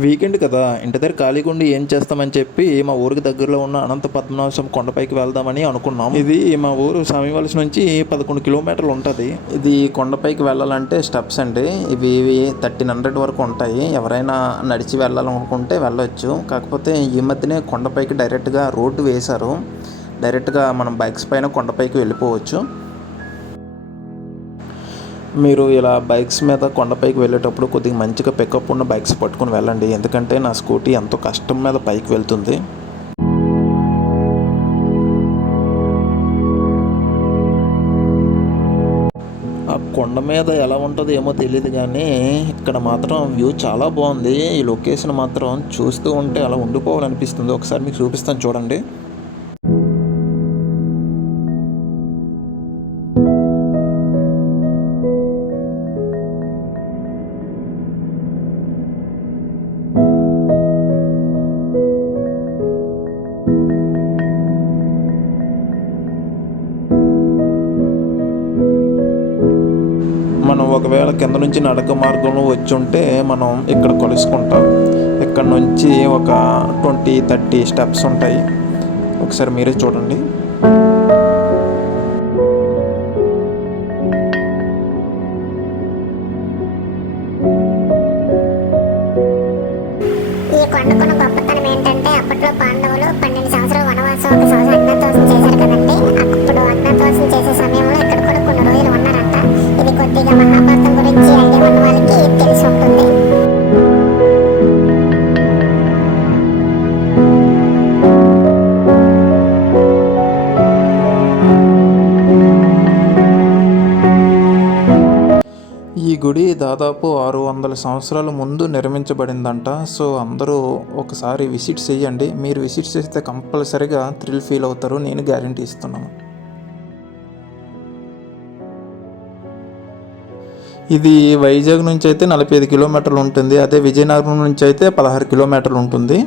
Weekend కదా, ఇంటి దగ్గర ఖాళీగా ఉండి ఏం చేస్తామని చెప్పి మా ఊరికి దగ్గరలో ఉన్న అనంత పద్మనాభ స్వామి కొండపైకి వెళ్దామని అనుకున్నాం. ఇది మా ఊరు సమీవలస నుంచి 11 కిలోమీటర్లు ఉంటుంది. ఇది కొండపైకి వెళ్ళాలంటే స్టెప్స్ అండి. ఇవి 1300 వరకు ఉంటాయి. ఎవరైనా నడిచి వెళ్ళాలనుకుంటే వెళ్ళొచ్చు. కాకపోతే ఈ మధ్యనే కొండపైకి డైరెక్ట్గా రోడ్డు వేశారు. డైరెక్ట్గా మనం బైక్స్ పైన కొండపైకి వెళ్ళిపోవచ్చు. మీరు ఇలా బైక్స్ మీద కొండపైకి వెళ్ళేటప్పుడు కొద్దిగా మంచిగా పికప్ ఉన్న బైక్స్ పట్టుకొని వెళ్ళండి. ఎందుకంటే నా స్కూటీ ఎంతో కష్టం మీద పైకి వెళ్తుంది. ఆ కొండ మీద ఎలా ఉంటుందో ఏమో తెలియదు, కానీ ఇక్కడ మాత్రం వ్యూ చాలా బాగుంది. ఈ లొకేషన్ మాత్రం చూస్తూ ఉంటే అలా ఉండిపోవాలనిపిస్తుంది. ఒకసారి మీకు చూపిస్తాను చూడండి. మనం ఒకవేళ కింద నుంచి నడక మార్గంలో వచ్చి ఉంటే మనం ఇక్కడ కలుసుకుంటాం. ఇక్కడ నుంచి ఒక 20-30 స్టెప్స్ ఉంటాయి. ఒకసారి మీరే చూడండి. ఈ కొండకున్న గొప్పతనం ఏంటంటే అప్పట్లో పాండవులు 12 సంవత్సరాలు వనవాసం, 1 సంవత్సరం అజ్ఞాతవాసం చేశారు కదండి. అప్పుడు అజ్ఞాతవాసం చేసే సమయంలో ఇక్కడ కూడా కొన్ని రోజులు ఉన్నారంట. ఇది కొద్దిగా మహాభారతం గురించి ఐడియా ఉన్న వాళ్ళకి తెలిసి ఉంటుంది. ఈ గుడి దాదాపు 600 సంవత్సరాల ముందు నిర్మించబడిందంట. సో అందరూ ఒకసారి విజిట్ చేయండి. మీరు విజిట్ చేస్తే కంపల్సరీగా థ్రిల్ ఫీల్ అవుతారు. నేను గ్యారంటీ ఇస్తున్నాను. ఇది వైజాగ్ నుంచి అయితే 45 కిలోమీటర్లు ఉంటుంది. అదే విజయనగరం నుంచి అయితే 16 కిలోమీటర్లు ఉంటుంది.